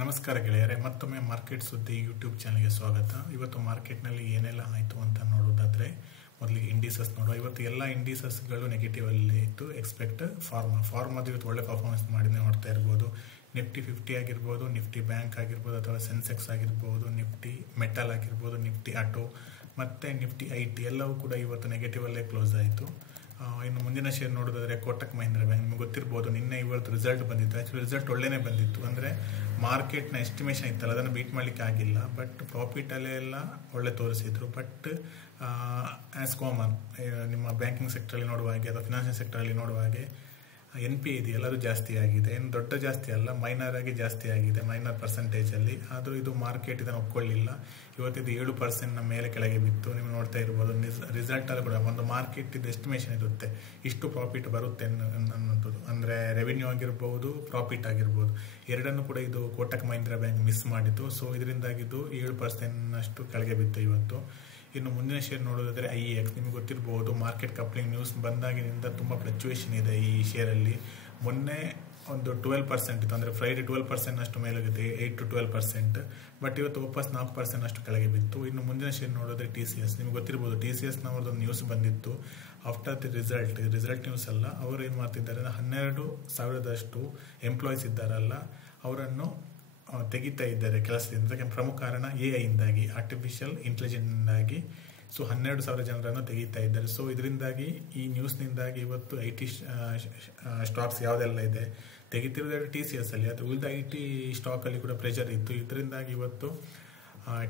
ನಮಸ್ಕಾರ ಗೆಳೆಯರೆ, ಮತ್ತೊಮ್ಮೆ ಮಾರ್ಕೆಟ್ ಸುದ್ದಿ ಯೂಟ್ಯೂಬ್ ಚಾನಲ್ಗೆ ಸ್ವಾಗತ. ಇವತ್ತು ಮಾರ್ಕೆಟ್ನಲ್ಲಿ ಏನೆಲ್ಲ ಆಯಿತು ಅಂತ ನೋಡೋದಾದರೆ ಮೊದಲಿಗೆ ಇಂಡಿಸಸ್ ನೋಡುವ. ಇವತ್ತು ಎಲ್ಲ ಇಂಡಿಸಸ್ಗಳು ನೆಗೆಟಿವ್ ಅಲ್ಲಿ ಇತ್ತು. ಎಕ್ಸ್ಪೆಕ್ಟ್ ಫಾರ್ಮಾದ ಇವತ್ತು ಒಳ್ಳೆ ಪರ್ಫಾರ್ಮೆನ್ಸ್ ಮಾಡಿ ನೋಡ್ತಾ ಇರ್ಬೋದು. ನಿಫ್ಟಿ 50 ಆಗಿರ್ಬೋದು, ನಿಫ್ಟಿ ಬ್ಯಾಂಕ್ ಆಗಿರ್ಬೋದು, ಅಥವಾ ಸೆನ್ಸೆಕ್ಸ್ ಆಗಿರ್ಬೋದು, ನಿಫ್ಟಿ ಮೆಟಲ್ ಆಗಿರ್ಬೋದು, ನಿಫ್ಟಿ ಆಟೋ ಮತ್ತು ನಿಫ್ಟಿ IT ಎಲ್ಲವೂ ಕೂಡ ಇವತ್ತು ನೆಗೆಟಿವ್ ಅಲ್ಲೇ ಕ್ಲೋಸ್ ಆಯಿತು. ಇನ್ನು ಮುಂದಿನ ಶೇರ್ ನೋಡೋದಾದರೆ ಕೋಟಕ್ ಮಹೀಂದ್ರ ಬ್ಯಾಂಕ್, ನಿಮಗೆ ಗೊತ್ತಿರ್ಬೋದು ನಿನ್ನೆ ಇವತ್ತು ರಿಸಲ್ಟ್ ಬಂದಿತ್ತು. ಆ್ಯಕ್ಚುಲಿ ರಿಸಲ್ಟ್ ಒಳ್ಳೆನೇ ಬಂದಿತ್ತು. ಅಂದರೆ ಮಾರ್ಕೆಟ್ನ ಎಸ್ಟಿಮೇಷನ್ ಇತ್ತಲ್ಲ ಅದನ್ನು ಬೀಟ್ ಮಾಡಲಿಕ್ಕೆ ಆಗಿಲ್ಲ, ಬಟ್ ಪ್ರಾಫಿಟಲ್ಲೇ ಎಲ್ಲ ಒಳ್ಳೆ ತೋರಿಸಿದ್ರು. ಬಟ್ ಆ್ಯಸ್ ಕಾಮನ್ ನಿಮ್ಮ ಬ್ಯಾಂಕಿಂಗ್ ಸೆಕ್ಟ್ರಲ್ಲಿ ನೋಡುವ ಹಾಗೆ ಅಥವಾ ಫಿನಾನ್ಷಿಯಲ್ ಸೆಕ್ಟರಲ್ಲಿ ನೋಡುವ ಹಾಗೆ NPA ಇದೆ, ಎಲ್ಲರೂ ಜಾಸ್ತಿ ಆಗಿದೆ. ಏನು ದೊಡ್ಡ ಜಾಸ್ತಿ ಅಲ್ಲ, ಮೈನರ್ ಆಗಿ ಜಾಸ್ತಿ ಆಗಿದೆ, ಮೈನರ್ ಪರ್ಸೆಂಟೇಜಲ್ಲಿ. ಆದರೂ ಇದು ಮಾರ್ಕೆಟ್ ಇದನ್ನು ಒಪ್ಕೊಳ್ಳಿಲ್ಲ. ಇವತ್ತಿದು 7% ಮೇಲೆ ಕೆಳಗೆ ಬಿತ್ತು. ನೀವು ನೋಡ್ತಾ ಇರ್ಬೋದು ರಿಸಲ್ಟಲ್ಲಿ ಕೂಡ ಒಂದು ಮಾರ್ಕೆಟ್ ಇದು ಎಸ್ಟಿಮೇಷನ್ ಇರುತ್ತೆ, ಇಷ್ಟು ಪ್ರಾಫಿಟ್ ಬರುತ್ತೆ ಅನ್ನೋದು. ಅಂದರೆ ರೆವಿನ್ಯೂ ಆಗಿರ್ಬೋದು, ಪ್ರಾಫಿಟ್ ಆಗಿರ್ಬೋದು, ಎರಡನ್ನೂ ಕೂಡ ಇದು ಕೋಟಕ್ ಮಹೀಂದ್ರ ಬ್ಯಾಂಕ್ ಮಿಸ್ ಮಾಡಿತ್ತು. ಸೊ ಇದರಿಂದಾಗಿ ಇದು 7% ಕೆಳಗೆ ಬಿತ್ತು ಇವತ್ತು. ಇನ್ನು ಮುಂದಿನ ಶೇರ್ ನೋಡೋದಾದರೆ IEX, ನಿಮಗೆ ಗೊತ್ತಿರ್ಬೋದು ಮಾರ್ಕೆಟ್ ಕಪ್ಲಿಂಗ್ ನ್ಯೂಸ್ ಬಂದಾಗಿನಿಂದ ತುಂಬ ಫ್ಲಕ್ಚುಯೇಷನ್ ಇದೆ ಈ ಶೇರಲ್ಲಿ. ಮೊನ್ನೆ ಒಂದು 12% ಇತ್ತು, ಅಂದರೆ ಫ್ರೈಡೆ 12% ಅಷ್ಟು ಮೇಲೋಗಿದೆ, 8 to 12%. ಬಟ್ ಇವತ್ತು ವಾಪಸ್ 4% ಅಷ್ಟು ಕೆಳಗೆ ಬಿತ್ತು. ಇನ್ನು ಮುಂದಿನ ಶೇರ್ ನೋಡೋದ್ರೆ TCS, ನಿಮಗೆ ಗೊತ್ತಿರ್ಬೋದು TCSನವ್ರದ್ದು ನ್ಯೂಸ್ ಬಂದಿತ್ತು ಆಫ್ಟರ್ ದಿ ರಿಸಲ್ಟ್ ನ್ಯೂಸ್ ಅಲ್ಲ. ಅವರು ಏನು ಮಾಡ್ತಿದ್ದಾರೆ, 12,000 ಎಂಪ್ಲಾಯೀಸ್ ಇದ್ದಾರಲ್ಲ ಅವರನ್ನು ತೆಗಿತಾ ಇದ್ದಾರೆ ಕೆಲಸದಿಂದ. ಅದಕ್ಕೆ ಪ್ರಮುಖ ಕಾರಣ AI ಇಂದಾಗಿ, ಆರ್ಟಿಫಿಷಿಯಲ್ ಇಂಟೆಲಿಜೆನ್ಸ್ನಿಂದಾಗಿ. ಸೊ 12,000 ಜನರನ್ನು ತೆಗಿತಾ ಇದ್ದಾರೆ. ಸೊ ಇದರಿಂದಾಗಿ ಈ ನ್ಯೂಸ್ನಿಂದಾಗಿ ಇವತ್ತು IT ಸ್ಟಾಕ್ಸ್ ಯಾವುದೆಲ್ಲ ಇದೆ ತೆಗಿತಿರೋದು TCS ಅಲ್ಲಿ, ಅದು ಉಳಿದ IT ಸ್ಟಾಕಲ್ಲಿ ಕೂಡ ಪ್ರೆಷರ್ ಇತ್ತು. ಇದರಿಂದಾಗಿ ಇವತ್ತು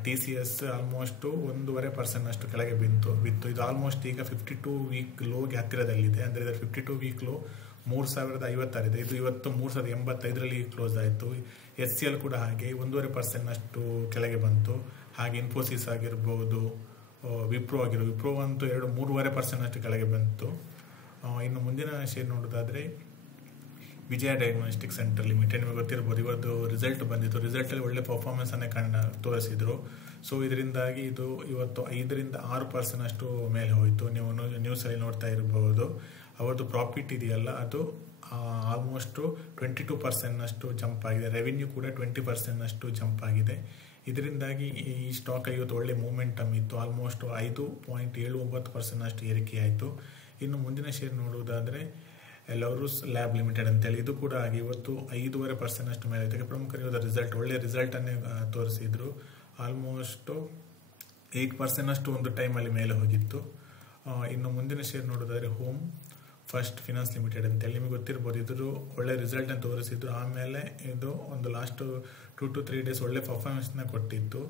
TCS ಆಲ್ಮೋಸ್ಟ್ 1.5% ಅಷ್ಟು ಕೆಳಗೆ ಬಿತ್ತು. ಇದು ಆಲ್ಮೋಸ್ಟ್ ಈಗ 52 ವೀಕ್ ಲೋಗೆ ಹತ್ತಿರದಲ್ಲಿದೆ. ಅಂದರೆ ಇದರ 52 ವೀಕ್ ಲೋ 3,056 ಇದೆ. ಇದು ಇವತ್ತು 3,085ರಲ್ಲಿ ಕ್ಲೋಸ್ ಆಯಿತು. SCL ಕೂಡ ಹಾಗೆ 1.5% ಅಷ್ಟು ಕೆಳಗೆ ಬಂತು. ಹಾಗೆ ಇನ್ಫೋಸಿಸ್ ಆಗಿರ್ಬೋದು, ವಿಪ್ರೋ ಅಂತೂ 3.5% ಅಷ್ಟು ಕೆಳಗೆ ಬಂತು. ಇನ್ನು ಮುಂದಿನ ಶೇರ್ ನೋಡೋದಾದರೆ ವಿಜಯ ಡಯಾಗ್ನೋಸ್ಟಿಕ್ ಸೆಂಟರ್ ಲಿಮಿಟೆಡ್, ನಿಮಗೆ ಗೊತ್ತಿರ್ಬೋದು ಇವತ್ತು ರಿಸಲ್ಟ್ ಬಂದಿತ್ತು. ರಿಸಲ್ಟಲ್ಲಿ ಒಳ್ಳೆ ಪರ್ಫಾರ್ಮೆನ್ಸನ್ನೇ ತೋರಿಸಿದ್ರು. ಸೊ ಇದರಿಂದಾಗಿ ಇದು ಇವತ್ತು 5ರಿಂದ 6% ಅಷ್ಟು ಮೇಲೆ ಹೋಯಿತು. ನೀವು ನ್ಯೂಸಲ್ಲಿ ನೋಡ್ತಾ ಇರ್ಬೋದು ಅವರದ್ದು ಪ್ರಾಫಿಟ್ ಇದೆಯಲ್ಲ ಅದು ಆಲ್ಮೋಸ್ಟ್ 22% ಅಷ್ಟು ಜಂಪ್ ಆಗಿದೆ. ರೆವಿನ್ಯೂ ಕೂಡ 20% ಅಷ್ಟು ಜಂಪ್ ಆಗಿದೆ. ಇದರಿಂದಾಗಿ ಈ ಸ್ಟಾಕ್ ಇವತ್ತು ಒಳ್ಳೆ ಮೂಮೆಂಟಮ್ ಇತ್ತು. ಆಲ್ಮೋಸ್ಟ್ 5.79% ಅಷ್ಟು ಏರಿಕೆ ಆಯಿತು. ಇನ್ನು ಮುಂದಿನ ಶೇರ್ ನೋಡುವುದಾದರೆ ಲವ್ರೂಸ್ ಲ್ಯಾಬ್ ಲಿಮಿಟೆಡ್ ಅಂತೇಳಿ, ಇದು ಕೂಡ ಹಾಗೆ ಇವತ್ತು 5.5% ಅಷ್ಟು ಮೇಲೆ. ಇದಕ್ಕೆ ಪ್ರಮುಖ ಒಳ್ಳೆ ರಿಸಲ್ಟನ್ನೇ ತೋರಿಸಿದ್ರು. ಆಲ್ಮೋಸ್ಟ್ 8% ಅಷ್ಟು ಒಂದು ಟೈಮಲ್ಲಿ ಮೇಲೆ ಹೋಗಿತ್ತು. ಇನ್ನು ಮುಂದಿನ ಶೇರ್ ನೋಡೋದಾದರೆ ಹೋಮ್ ಫಸ್ಟ್ ಫಿನಾನ್ಸ್ ಲಿಮಿಟೆಡ್ ಅಂತೇಳಿ, ನಿಮಗೆ ಗೊತ್ತಿರ್ಬೋದು ಇದ್ರು ಒಳ್ಳೆ ರಿಸಲ್ಟನ್ನು ತೋರಿಸಿದ್ರು. ಆಮೇಲೆ ಇದು ಒಂದು ಲಾಸ್ಟ್ 2 to 3 ಡೇಸ್ ಒಳ್ಳೆ ಪರ್ಫಾರ್ಮೆನ್ಸ್ನ ಕೊಟ್ಟಿತ್ತು.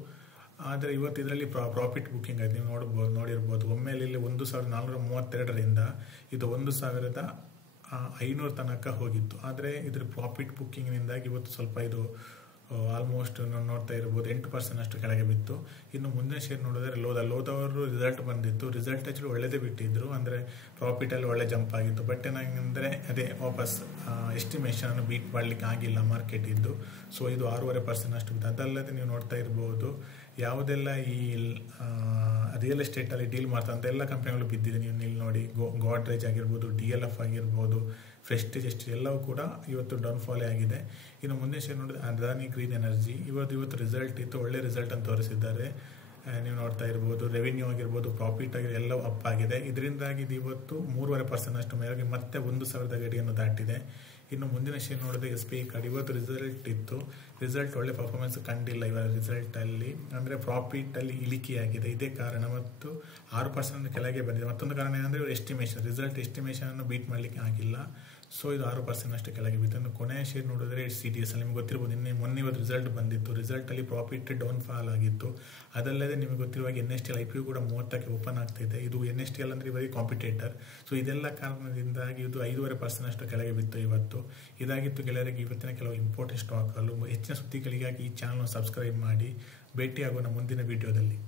ಆದರೆ ಇವತ್ತು ಇದರಲ್ಲಿ ಪ್ರಾಫಿಟ್ ಬುಕ್ಕಿಂಗ್ ಆಯ್ತು. ನೀವು ನೋಡಿರ್ಬೋದು ಒಮ್ಮೆಲೆ ಇಲ್ಲಿ 1,432ರಿಂದ ಇದು 1,500 ತನಕ ಹೋಗಿತ್ತು. ಆದರೆ ಇದ್ರ ಪ್ರಾಫಿಟ್ ಬುಕ್ಕಿಂಗ್ನಿಂದಾಗಿ ಇವತ್ತು ಸ್ವಲ್ಪ ಇದು ಆಲ್ಮೋಸ್ಟ್ ನೋಡ್ತಾ ಇರ್ಬೋದು 8% ಅಷ್ಟು ಕೆಳಗೆ ಬಿತ್ತು. ಇನ್ನು ಮುಂದಿನ ಶೇರ್ ನೋಡಿದ್ರೆ ಲೋದವರು ರಿಸಲ್ಟ್ ಬಂದಿತ್ತು. ರಿಸಲ್ಟ್ ಆ್ಯಕ್ಚುಲಿ ಒಳ್ಳೆದೇ ಬಿಟ್ಟಿದ್ರು, ಅಂದರೆ ಪ್ರಾಫಿಟಲ್ಲಿ ಒಳ್ಳೆ ಜಂಪ್ ಆಗಿತ್ತು. ಬಟ್ ಏನಾಗಂದರೆ ಅದೇ ವಾಪಸ್ ಎಸ್ಟಿಮೇಷನ್ ಬೀಟ್ ಮಾಡಲಿಕ್ಕೆ ಆಗಿಲ್ಲ ಮಾರ್ಕೆಟ್ ಇದ್ದು. ಸೊ ಇದು 6.5% ಅಷ್ಟು ಬಿತ್ತು. ಅದಲ್ಲದೆ ನೀವು ನೋಡ್ತಾ ಇರ್ಬೋದು ಯಾವುದೆಲ್ಲ ಈ ರಿಯಲ್ ಎಸ್ಟೇಟಲ್ಲಿ ಡೀಲ್ ಮಾಡ್ತಾ ಅಂತ ಎಲ್ಲ ಕಂಪನಿಗಳು ಬಿದ್ದಿದೆ. ನೀವು ಇಲ್ಲಿ ನೋಡಿ ಗೋಡ್ರೇಜ್ ಆಗಿರ್ಬೋದು, DLF ಆಗಿರ್ಬೋದು, ಪ್ರೆಸ್ಟೀಜ್ ಎಲ್ಲವೂ ಕೂಡ ಇವತ್ತು ಡೌನ್ಫಾಲೇ ಆಗಿದೆ. ಇನ್ನು ಮುಂದೆ ಶೇರ್ ನೋಡಿದ್ರೆ ಅದಾನಿ ಗ್ರೀನ್ ಎನರ್ಜಿ, ಇವತ್ತು ರಿಸಲ್ಟ್ ಇತ್ತು, ಒಳ್ಳೆ ರಿಸಲ್ಟ್ ಅಂತ ತೋರಿಸಿದ್ದಾರೆ. ನೀವು ನೋಡ್ತಾ ಇರ್ಬೋದು ರೆವಿನ್ಯೂ ಆಗಿರ್ಬೋದು, ಪ್ರಾಫಿಟ್ ಆಗಿರ್ಬೋದು ಎಲ್ಲವೂ ಅಪ್ ಆಗಿದೆ. ಇದರಿಂದಾಗಿ ಇದು ಇವತ್ತು 3.5% ಅಷ್ಟು ಮೇಲೆ ಮತ್ತೆ 1,000 ಗಡಿಯನ್ನು ದಾಟಿದೆ. ಇನ್ನು ಮುಂದಿನ ಶೇರ್ ನೋಡಿದ್ರೆ SBI ಕಾರ್ಡ್, ಇವತ್ತು ರಿಸಲ್ಟ್ ಇತ್ತು. ರಿಸಲ್ಟ್ ಒಳ್ಳೆ ಪರ್ಫಾರ್ಮೆನ್ಸ್ ಕಂಡಿಲ್ಲ ಇವರ ರಿಸಲ್ಟಲ್ಲಿ, ಅಂದರೆ ಪ್ರಾಫಿಟಲ್ಲಿ ಇಳಿಕೆಯಾಗಿದೆ. ಇದೇ ಕಾರಣ ಮತ್ತು 6% ಕೆಳಗೆ ಬಂದಿದೆ. ಮತ್ತೊಂದು ಕಾರಣ ಏನಂದರೆ ರಿಸಲ್ಟ್ ಎಸ್ಟಿಮೇಷನನ್ನು ಬೀಟ್ ಮಾಡಲಿಕ್ಕೆ ಆಗಿಲ್ಲ. ಸೊ ಇದು 6% ಅಷ್ಟು ಕೆಳಗೆ ಬಿತ್ತು. ಇನ್ನು ಕೊನೆಯ ಶೇರ್ ನೋಡಿದ್ರೆ CDS ಅಲ್ಲಿ, ನಿಮಗೆ ಗೊತ್ತಿರ್ಬೋದು ಮೊನ್ನೆ ಇವತ್ತು ರಿಸಲ್ಟ್ ಬಂದಿತ್ತು. ರಿಸಲ್ಟಲ್ಲಿ ಪ್ರಾಫಿಟ್ ಡೌನ್ಫಾಲ್ ಆಗಿತ್ತು. ಅದಲ್ಲದೆ ನಿಮಗೆ ಗೊತ್ತಿರುವಾಗ NSTL IPO ಕೂಡ 30ಕ್ಕೆ ಓಪನ್ ಆಗ್ತಿದೆ. ಇದು NSTL ಅಂದರೆ ಬರೀ ಕಾಂಪಿಟೇಟರ್. ಸೊ ಇದೆಲ್ಲ ಕಾರಣದಿಂದಾಗಿ ಇದು 5.5% ಅಷ್ಟು ಕೆಳಗೆ ಬಿತ್ತು ಇವತ್ತು. ಇದಾಗಿತ್ತು ಗೆಳೆಯರಿಗೆ ಇವತ್ತಿನ ಕೆಲವು ಇಂಪಾರ್ಟೆಂಟ್ ಸ್ಟಾಕ್ಗಳು. ಹೆಚ್ಚಿನ ಸುದ್ದಿಗಳಿಗಾಗಿ ಈ ಚಾನಲ್ ಸಬ್ಸ್ಕ್ರೈಬ್ ಮಾಡಿ. ಭೇಟಿಯಾಗೋಣ ಮುಂದಿನ ವಿಡಿಯೋದಲ್ಲಿ.